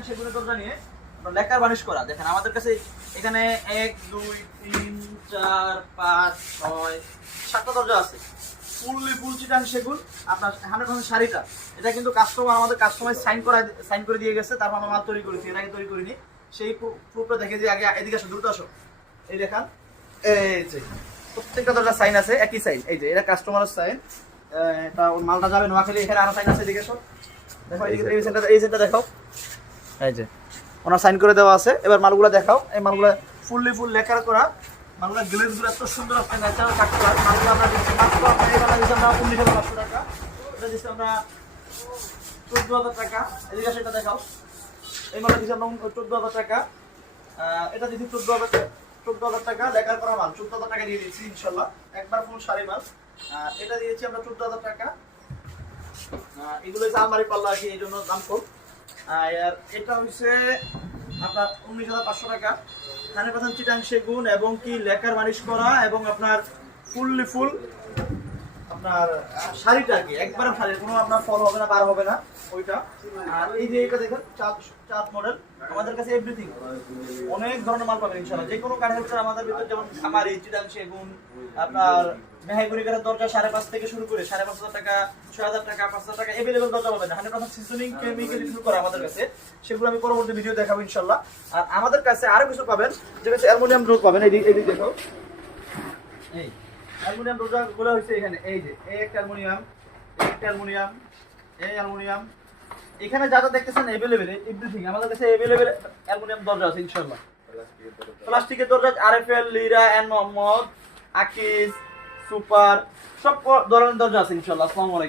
চিটাং সেগুনের দরজা নিয়ে lacquer varnish করা। দেখেন আমাদের কাছে এখানে 1 2 3 4 5 6 7টা দরজা আছে। ফুল চিটাং সেগুন আপনার 100% শাড়িটা। এটা কিন্তু কাস্টমার সাইন করে দিয়ে গেছে, তারপর আমরা মাল তৈরি করেছি, এর আগে তৈরি করিনি। সেই প্রুফটা দেখে যে আগে এদিকে আসো, দ্রুত আসো। এই দেখেন, এই যে প্রত্যেকটা দরজা সাইন আছে, একই সাইন। এই যে এটা কাস্টমারের সাইন, এটা ওর মালটা যাবে নোয়াখালী। এখানে আরো সাইন আছে, এদিকে আসো, দেখো এই সেটটা দেখাও। এই যে ওনার সাইন করে দেওয়া আছে। এবার মালগুলো দেখাও। এই মালগুলো ফুল লেকার করা মালগুলো, গ্লেজগুলো এত সুন্দর একটা ন্যাচারাল কাট করা মালগুলো আমরা দিচ্ছি মাত্র এই বেলা দিচ্ছি আমরা 19,500 টাকা। এটা দিচ্ছি আমরা 14,000 টাকা। এদিকে সেটা দেখাও। এই মালটা দিচ্ছি আমরা 14,000 টাকা। এটা দিচ্ছি 14,000 টাকা লেকার করা মাল 14,000 টাকা দিয়ে দিচ্ছি ইনশাল্লাহ, একবার ফুল শাড়ি মাল। এটা দিয়েছি আমরা 14,000 টাকা। এগুলো হচ্ছে আলমারি পাল্লা আর কি, এই জন্য দাম কম। আর এটা হচ্ছে আপনার 19,500 টাকা। 100% চিটাং সেগুন এবং কি লেকার মালিশ করা এবং আপনার ফুল আপনার শাড়িটা আর কি একবারে শাড়ি, কোনো আপনার ফল হবে না, বার হবে না ওইটা। আর এই যে এটা দেখেন চাঁদ মডেল, আমাদের কাছে এভরিথিং অনেক ধরনের মাল পাবেন ইনশাআল্লাহ। যে কোনো কাঠের ভিতরে আমাদের ভিতরে যেমন খামারি চিটাং সেগুন, আপনার মেহাগুড়ি কাঠের দরজা 5,500 থেকে শুরু করে 5,500 টাকা, 6,000 টাকা, 5,000 টাকা এভেলেবল দরজা পাবেন। 100% সিজনিং কেমিক্যালি শুরু করা আমাদের কাছে, সেগুলো আমি পরবর্তী ভিডিও দেখাবো ইনশাআল্লাহ। আর আমাদের কাছে আরো কিছু পাবেন, যেটা হচ্ছে অ্যালুমিনিয়াম ডোর পাবেন। এই দেখো, এই অ্যালুমিনিয়াম দরজাগুলো হচ্ছে এখানে। এই যে একটা অ্যালুমিনিয়াম, এই অ্যালুমিনিয়াম, এখানে যা যা দেখতেছেন এভেলেবেল এভরিথিং আমাদের কাছে এভেলেবেল অ্যালুমিনিয়াম দরজা আছে ইনশাআল্লাহ। প্লাস্টিকের দরজা আরএফএল, লিরা, এন মোহাম্মদ, আকিজ, সুপার সব ধরনের দরজা আছে ইনশাআল্লাহ। আসসালামু আলাইকুম।